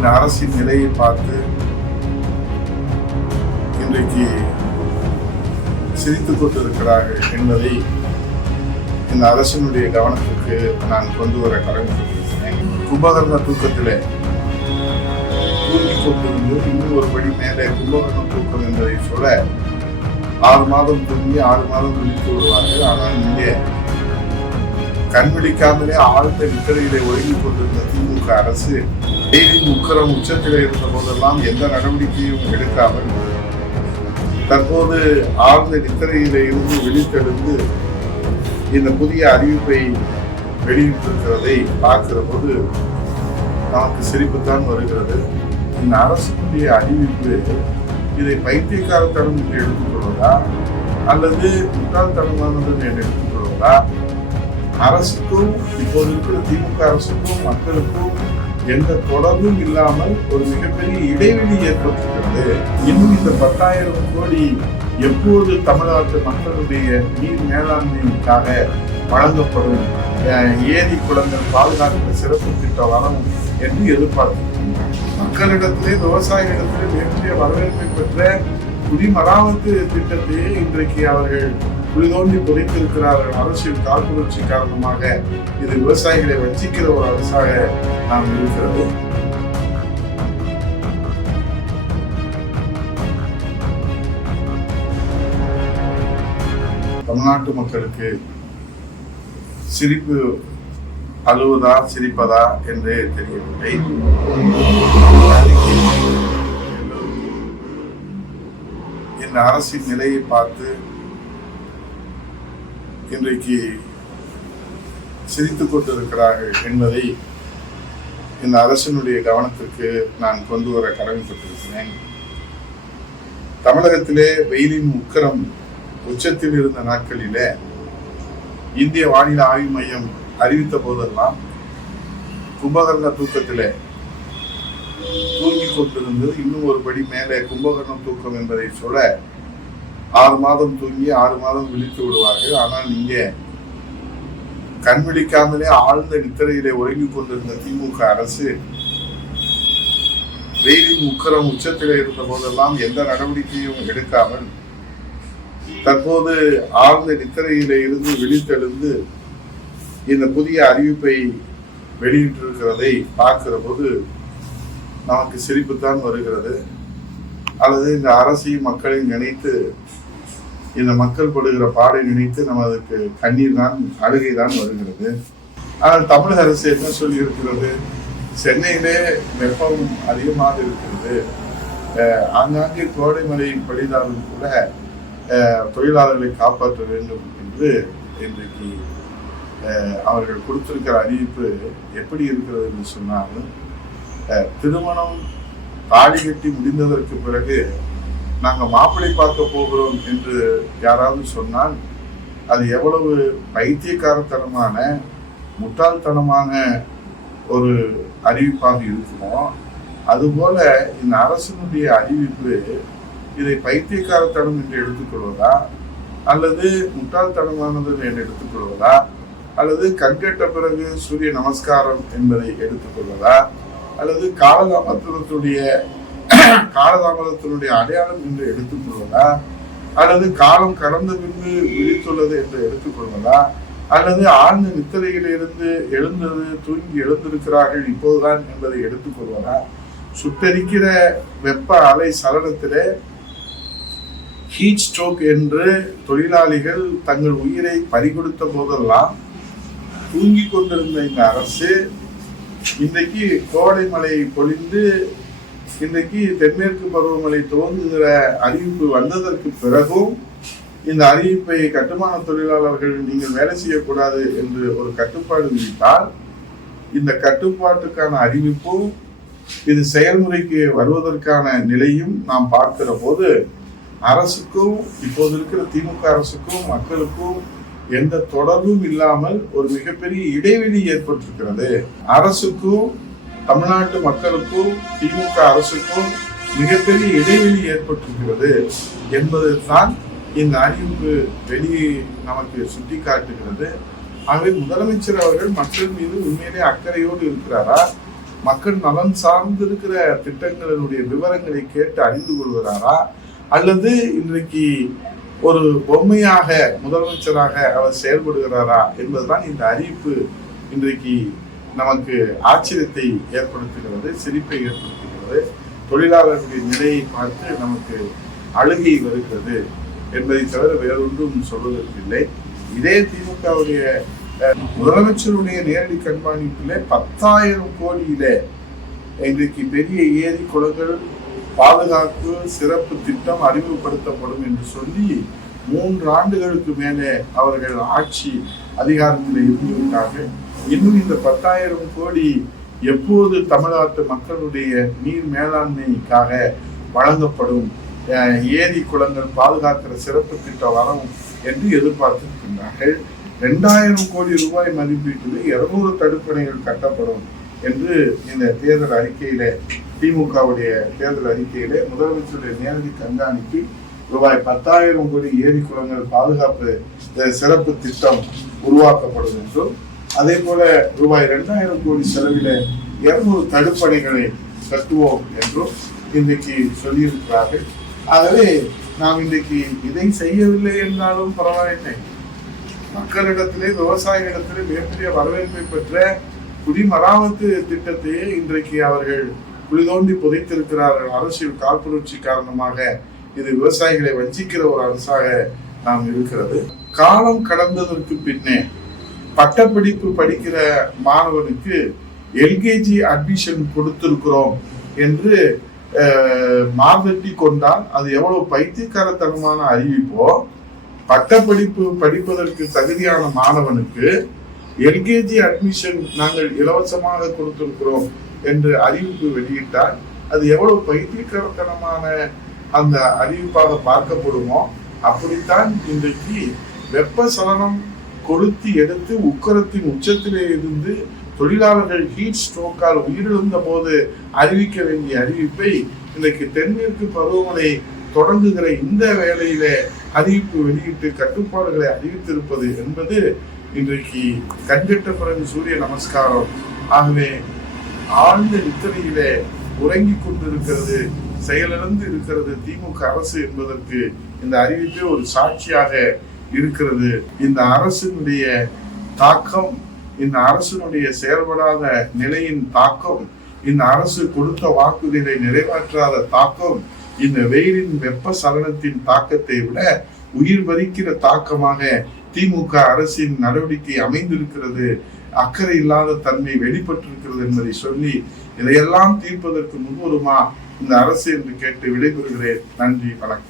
இந்த அரசின் நிலையை பார்த்து இன்றைக்கு சிரித்துக் கொண்டிருக்கிறார்கள் என்பதை இந்த அரசினுடைய கவனத்துக்கு நான் கொண்டு வர கடமைப்பட்டிருக்கிறேன் கும்பகர்ண தூக்கத்தில் தூங்கிக் கொண்டிருந்து இன்னும் ஒரு படி மேலே கும்பகர்ண தூக்கம் என்பதை சொல்ல ஆறு மாதம் தூங்கி ஆறு மாதம் விழித்து விடுவார்கள் ஆனால் இங்கே கண் விழிக்காமலே ஆழ்ந்த நித்திரையிலே ஒழுங்கிக் கொண்டிருந்த திமுக அரசு நீரின் உக்கரம் உச்சத்தில் இருந்த போதெல்லாம் எந்த நடவடிக்கையும் எடுக்காமல் தற்போது ஆழ்ந்த நித்திரையிலே இருந்து விழித்தெழுந்து இந்த புதிய அறிவிப்பை வெளியிட்டிருக்கிறதை பார்க்கிற போது நமக்கு சிரிப்புத்தான் வருகிறது. இந்த அரசுடைய அறிவிப்பு இதை பைத்தியக்காரத்தனம் என்று எடுத்துக்கொள்வதா? அல்லது முட்டாள்தனமானது என்று எடுத்துக்கொள்வதா? அரசுக்கும் இப்போது இருக்கிற திமுக அரசுக்கும் மக்களுக்கும் எந்த தொடர்பும் இல்லாமல் ஒரு மிகப்பெரிய இடைவெளி ஏற்பட்டிருக்கிறது. இன்னும் இந்த பத்தாயிரம் கோடி எப்போது தமிழ்நாட்டு மக்களுடைய நீர் மேலாண்மைக்காக வழங்கப்படும் ஏரி குளங்கள் பாதுகாக்கிற சிறப்பு திட்ட வரும் என்று எதிர்பார்க்கிறோம் மக்களிடத்திலே விவசாயிகளிடத்திலே மிகப்பெரிய வரவேற்பை பெற்ற குடிமராமத்து திட்டத்தையே இன்றைக்கு அவர்கள் குளிதோண்டி புதைத்திருக்கிறார்கள் அரசியல் காழ்ப்புணர்ச்சி காரணமாக இது விவசாயிகளை வஞ்சிக்கிற ஒரு அரசாக நாம் இருக்கிறது தமிழ்நாட்டு மக்களுக்கு சிரிப்பு அழுவதா சிரிப்பதா என்று தெரியவில்லை. இந்த அரசின் நிலையை பார்த்து இன்றைக்கு சிரித்துக் கொண்டிருக்கிறார்கள் என்பதை இந்த அரசினுடைய கவனத்திற்கு நான் கொண்டு வர கடமைப்பட்டிருக்கிறேன். தமிழகத்திலே வெயிலின் உக்கரம் உச்சத்தில் இருந்த நாட்களிலே இந்திய வானிலை ஆய்வு மையம் அறிவித்த போதெல்லாம் கும்பகர்ண தூக்கத்திலே தூங்கி கொண்டிருந்து இன்னும் ஒரு படி மேலே கும்பகர்ணம் தூக்கம் என்பதை சொல்ல ஆறு மாதம் தூங்கி ஆறு மாதம் விழித்து விடுவார்கள். ஆனால் நீங்க கண் விழிக்காமலே ஆழ்ந்த நித்திரையிலே உறங்கிக் கொண்டிருந்த திமுக அரசு வெயிலின் உக்கரம் உச்சத்திலே இருந்த போதெல்லாம் எந்த நடவடிக்கையும் எடுக்காமல் தற்போது ஆழ்ந்த நித்திரையிலே இருந்து விழித்தெழுந்து இந்த புதிய அறிவிப்பை வெளியிட்டிருக்கிறதை பார்க்கிற போது நமக்கு சிரிப்புத்தான் வருகிறது. அல்லது இந்த அரசையும் மக்களையும் நினைத்து இந்த மக்கள் படுகிற பாடை நினைத்து நமதுக்கு கண்ணீர் தான் அழுகை தான் வருகிறது. ஆனால் தமிழக அரசு என்ன சொல்லி இருக்கிறது சென்னையிலே வெப்பம் அதிகமாக இருக்கிறது. ஆங்காங்கே கோடை மழையின் படிதாலும் கூட தொழிலாளர்களை காப்பாற்ற வேண்டும் என்று இன்றைக்கு அவர்கள் கொடுத்திருக்கிற அறிவிப்பு எப்படி இருக்கிறது என்று சொன்னாலும் திருமணம் தாலி கட்டி முடிந்ததற்கு பிறகு நாங்கள் மாப்பிள்ளை பார்க்க போகிறோம் என்று யாராவது சொன்னால் அது எவ்வளவு பைத்தியக்காரத்தனமான முட்டாள்தனமான ஒரு அறிவிப்பாக இருக்குமோ அதுபோல இந்த அரசினுடைய அறிவிப்பு இதை பைத்தியக்காரத்தனம் என்று எடுத்துக்கொள்வதா அல்லது முட்டாள்தனமானது என்று எடுத்துக்கொள்வதா அல்லது கண்கட்ட பிறகு சூரிய நமஸ்காரம் என்பதை எடுத்துக்கொள்வதா அல்லது காலதாமதத்தினுடைய காலதாமதத்தினுடைய அடையாளம் என்று எடுத்துக்கொள்வதா அல்லது காலம் கடந்த பின்பு விழித்துள்ளது என்று எடுத்துக்கொள்வதா அல்லது ஆழ்ந்த நித்திரையிலிருந்து எழுந்தது தூங்கி எழுந்திருக்கிறார்கள் இப்போதுதான் என்பதை எடுத்துக்கொள்வதா சுட்டரிக்கிற வெப்ப அலை சலனத்திலே ஹீட் ஸ்ட்ரோக் என்று தொழிலாளிகள் தங்கள் உயிரை பறிகொடுத்த போதெல்லாம் தூங்கிக் கொண்டிருந்த இந்த அரசு இன்றைக்கு கோடை மழை பொழிந்து இன்றைக்கு தென்மேற்கு பருவமழை துவங்குகிற அறிவிப்பு வந்ததற்கு பிறகும் இந்த அறிவிப்பை கட்டுமான தொழிலாளர்கள் நீங்கள் வேலை செய்யக்கூடாது என்று ஒரு கட்டுப்பாடு விதித்தால் இந்த கட்டுப்பாட்டுக்கான அறிவிப்பும் இது செயல்முறைக்கு வருவதற்கான நிலையும் நாம் பார்க்கிற போது அரசுக்கும் இப்போது இருக்கிற திமுக அரசுக்கும் மக்களுக்கும் எந்த தொடர்பும் இல்லாமல் ஒரு மிகப்பெரிய இடைவெளி ஏற்பட்டிருக்கிறது. அரசுக்கும் தமிழ்நாட்டு மக்களுக்கும் திமுக அரசுக்கும் மிகப்பெரிய இடைவெளி ஏற்பட்டிருக்கிறது என்பது தான் இந்த அறிவிப்பு வெளியே நமக்கு சுட்டி காட்டுகிறது ஆகவே முதலமைச்சர் அவர்கள் மக்கள் மீது உண்மையிலே அக்கறையோடு இருக்கிறாரா? மக்கள் நலன் சார்ந்து இருக்கிற திட்டங்களினுடைய விவரங்களை கேட்டு அறிந்து கொள்கிறாரா? அல்லது இன்றைக்கு ஒரு பொம்மையாக முதலமைச்சராக அவர் செயல்படுகிறாரா என்பதுதான் இந்த அறிவிப்பு இன்றைக்கு நமக்கு ஆச்சரியத்தை ஏற்படுத்துகிறது சிரிப்பை ஏற்படுத்துகிறது தொழிலாளர்களுடைய நிலையை பார்த்து நமக்கு அழுகை வருகிறது என்பதை தவிர வேறொன்றும் சொல்வதற்கில்லை இதே திமுகவுடைய முதலமைச்சருடைய நேரடி கண்காணிப்பிலே பத்தாயிரம் கோடியிலே இன்றைக்கு பெரிய ஏரி குளங்கள் பாதுகாப்பு சிறப்பு திட்டம் அறிமுகப்படுத்தப்படும் என்று சொல்லி மூன்று ஆண்டுகளுக்கு மேலே அவர்கள் ஆட்சி அதிகாரத்தில் இருந்து விட்டார்கள். இன்னும் இந்த பத்தாயிரம் கோடி எப்போது தமிழ்நாட்டு மக்களுடைய நீர் மேலாண்மைக்காக வழங்கப்படும்? ஏரி குளங்கள் பாதுகாக்கிற சிறப்பு திட்டம் வரும் என்று எதிர்பார்த்திருக்கின்றார்கள். ரெண்டாயிரம் கோடி ரூபாய் மதிப்பீட்டில் இருநூறு தடுப்பணைகள் கட்டப்படும் என்று இந்த தேர்தல் அறிக்கையில திமுகவுடைய தேர்தல் அறிக்கையில முதலமைச்சருடைய நேரடி கண்காணிப்பில் ரூபாய் பத்தாயிரம் கோடி ஏரி குளங்கள் பாதுகாப்பு சிறப்பு திட்டம் உருவாக்கப்படும் என்றும் அதே போல ரூபாய் இரண்டாயிரம் கோடி செலவில இருநூறு தடுப்பணைகளை கட்டுவோம் என்றும் இன்றைக்கு சொல்லியிருக்கிறார்கள். ஆகவே நாம் இன்றைக்கு இதை செய்யவில்லை என்றாலும் பரவாயில்லை. மக்களிடத்திலே விவசாயிகளிடத்திலே மிகப்பெரிய வரவேற்பை பெற்ற குடிமராமத்து திட்டத்தையே இன்றைக்கு அவர்கள் குளிதோண்டி புதைத்திருக்கிறார்கள். அரசியல் காழ்ப்புணர்ச்சி காரணமாக இது விவசாயிகளை வஞ்சிக்கிற ஒரு அரசாக நாம் இருக்கிறது. காலம் கடந்ததற்கு பின்னே பட்டப்படிப்பு படிக்கிற மாணவனுக்கு எல்கேஜி அட்மிஷன் கொடுத்திருக்கிறோம் என்று அஹ், மார்தட்டி கொண்டால் அது எவ்வளவு பைத்தியக்காரத்தனமான அறிவிப்போ பட்டப்படிப்பு படிப்பதற்கு தகுதியான மாணவனுக்கு எல்கேஜி அட்மிஷன் நாங்கள் இலவசமாக கொடுத்திருக்கிறோம் என்று அறிவிப்பு வெளியிட்டால் அது எவ்வளவு பைத்தியக்காரத்தனமான அந்த அறிவிப்பாக பார்க்கப்படுமோ அப்படித்தான் இன்றைக்கு வெப்பசலனம் கொளுத்தி எடுத்து உக்கரத்தின் உச்சத்திலே இருந்து தொழிலாளர்கள் ஹீட் ஸ்ட்ரோக்கால் உயிரிழந்த போது அறிவிக்க வேண்டிய அறிவிப்பை இன்றைக்கு தென்மேற்கு பருவமழை தொடங்குகிற இந்த வேளையில அறிவிப்பு வெளியிட்டு கட்டுப்பாடுகளை அறிவித்திருப்பது என்பது இன்றைக்கு கண்கட்ட பிறகு சூரிய நமஸ்காரம். ஆகவே ஆழ்ந்த நித்திரையிலே உறங்கிக் கொண்டிருக்கிறது செயலிழந்து இருக்கிறது திமுக அரசு என்பதற்கு இந்த அறிவிப்பே ஒரு சாட்சியாக இருக்கிறது. இந்த அரசினுடைய தாக்கம் இந்த அரசினுடைய செயல்படாத நிலையின் தாக்கம் இந்த அரசு கொடுத்த வாக்குறுதிகளை நிறைவேற்றாத தாக்கம் இந்த வெயிலின் வெப்ப சலனத்தின் தாக்கத்தை விட உயிர் வரிக்கிற தாக்கமாக திமுக அரசின் நடவடிக்கை அமைந்திருக்கிறது. அக்கறை இல்லாத தன்மை வெளிப்பட்டிருக்கிறது என்பதை சொல்லி இதையெல்லாம் தீர்ப்பதற்கு முன்வருமா இந்த அரசு என்று கேட்டு விடைபெறுகிறேன். நன்றி வணக்கம்.